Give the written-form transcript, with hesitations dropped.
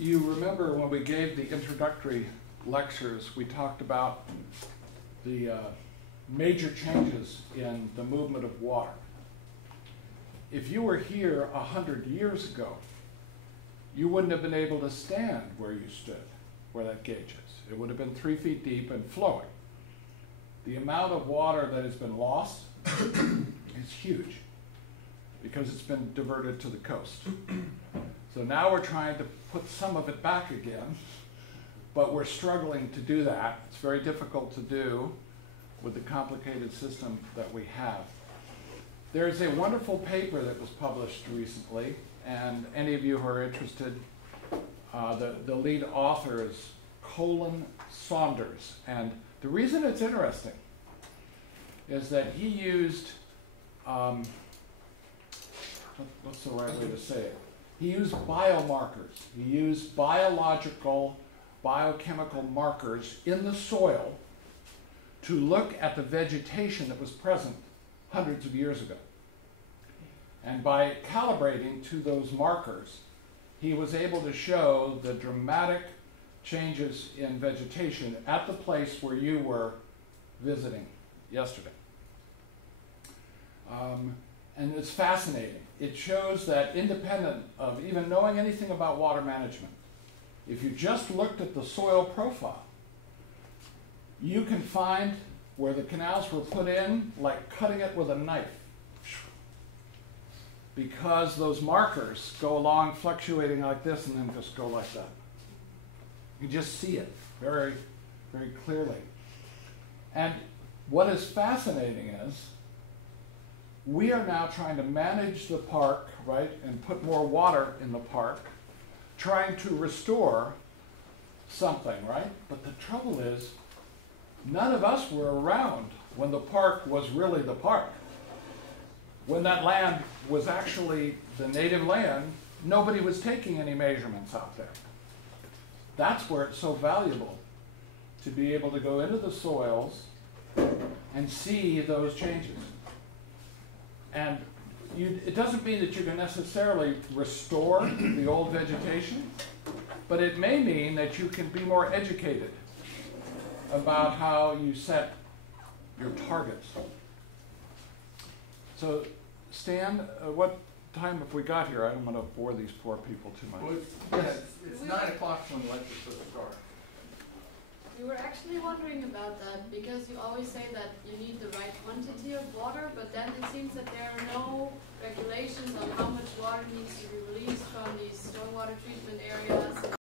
You remember when we gave the introductory lectures, we talked about the major changes in the movement of water. If you were here 100 years ago, you wouldn't have been able to stand where you stood, where that gauge is. It would have been 3 feet deep and flowing. The amount of water that has been lost is huge because it's been diverted to the coast. So now we're trying to put some of it back again, but we're struggling to do that. It's very difficult to do with the complicated system that we have. There's a wonderful paper that was published recently, and any of you who are interested, the lead author is Colin Saunders. And the reason it's interesting is that he used, what's the right way to say it? He used biomarkers. He used biological, biochemical markers in the soil to look at the vegetation that was present hundreds of years ago. And by calibrating to those markers, he was able to show the dramatic changes in vegetation at the place where you were visiting yesterday. And it's fascinating. It shows that independent of even knowing anything about water management, if you just looked at the soil profile, you can find where the canals were put in like cutting it with a knife, because those markers go along fluctuating like this and then just go like that. You just see it very, very clearly. And what is fascinating is we are now trying to manage the park, right, and put more water in the park, trying to restore something, right? But the trouble is, none of us were around when the park was really the park. When that land was actually the native land, nobody was taking any measurements out there. That's where it's so valuable to be able to go into the soils and see those changes. And it doesn't mean that you can necessarily restore the old vegetation, but it may mean that you can be more educated about how you set your targets. So, Stan, what time have we got here? I don't want to bore these poor people too much. Well, it's 9 o'clock when the lecture's supposed to start. We were actually wondering about that because you always say that you need the right quantity of water, but then it seems that there are no regulations on how much water needs to be released from these stormwater treatment areas.